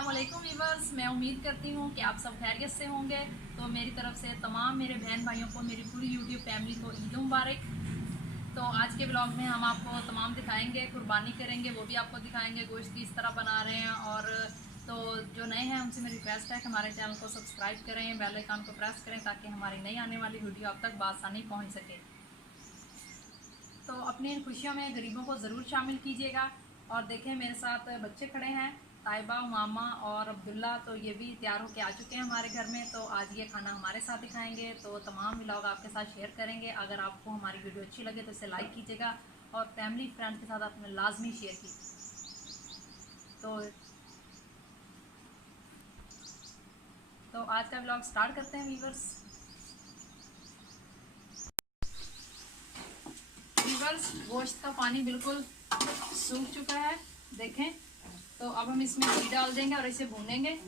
अस्सलामुअलैकुम वीवर्स, मैं उम्मीद करती हूँ कि आप सब खैरियत से होंगे। तो मेरी तरफ से तमाम मेरे बहन भाइयों को, मेरी पूरी यूट्यूब फैमिली को ईद मुबारक। तो आज के ब्लॉग में हम आपको तमाम दिखाएंगे, कुर्बानी करेंगे वो भी आपको दिखाएंगे, गोश्त किस तरह बना रहे हैं। और तो जो नए हैं उनसे मेरी रिक्वेस्ट है कि हमारे चैनल को सब्सक्राइब करें, बेल आइकन को प्रेस करें ताकि हमारी नई आने वाली वीडियो आप तक बआसानी पहुँच सके। तो अपनी इन खुशियों में गरीबों को ज़रूर शामिल कीजिएगा। और देखें मेरे साथ बच्चे खड़े हैं, ताइबा, मामा और अब्दुल्ला। तो ये भी तैयार होके आ चुके हैं हमारे घर में। तो आज ये खाना हमारे साथ दिखाएंगे। तो तमाम व्लॉग आपके साथ शेयर करेंगे। अगर आपको हमारी वीडियो अच्छी लगे तो इसे लाइक कीजिएगा और फैमिली फ्रेंड्स के साथ अपने लाजमी शेयर कीजिए। तो आज का व्लॉग स्टार्ट करते हैं वीवर्स। गोश्त का पानी बिल्कुल सूख चुका है, देखें। तो अब हम इसमें घी डाल देंगे और इसे भूनेंगे।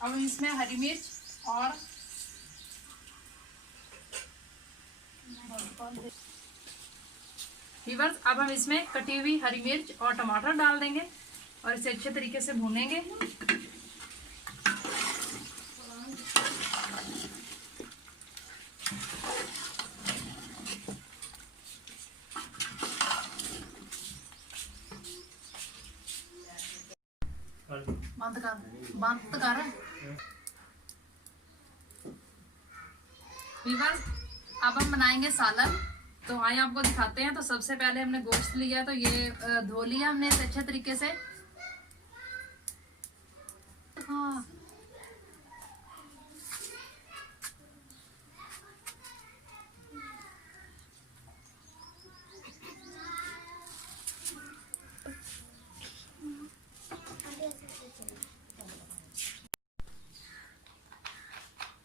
अब इसमें हरी मिर्च और वीवर्स, अब हम इसमें कटी हुई हरी मिर्च और टमाटर डाल देंगे और इसे अच्छे तरीके से भूनेंगे। बंद कर वीवर्स, अब हम बनाएंगे सालन। तो आइए आपको दिखाते हैं। तो सबसे पहले हमने गोश्त लिया, तो ये धो लिया हमने इसे अच्छे तरीके से। हाँ,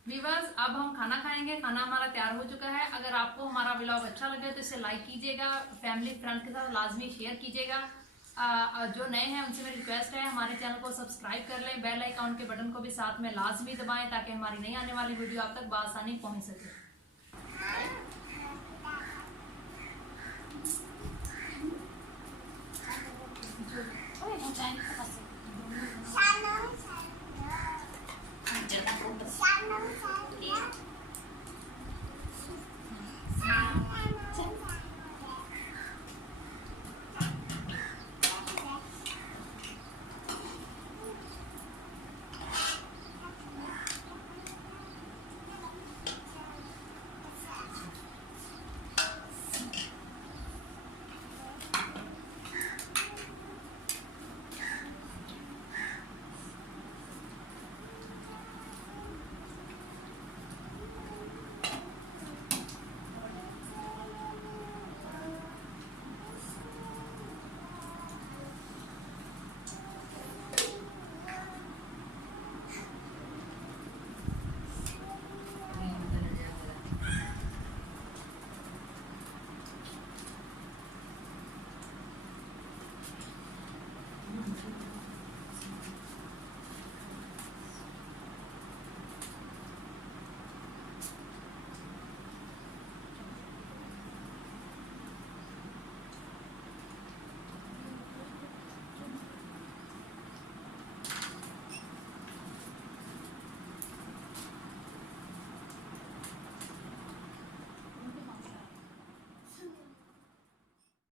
वीवर्स, अब हम खाना खाएंगे। खाना हमारा तैयार हो चुका है। अगर आपको हमारा व्लॉग अच्छा लगे तो इसे लाइक कीजिएगा, फैमिली फ्रेंड के साथ लाजमी शेयर कीजिएगा। जो नए हैं उनसे मेरी रिक्वेस्ट है हमारे चैनल को सब्सक्राइब कर लें, बेल आइकन के बटन को भी साथ में लाजमी दबाएं ताकि हमारी नई आने वाली वीडियो आप तक बआसानी पहुंच सके।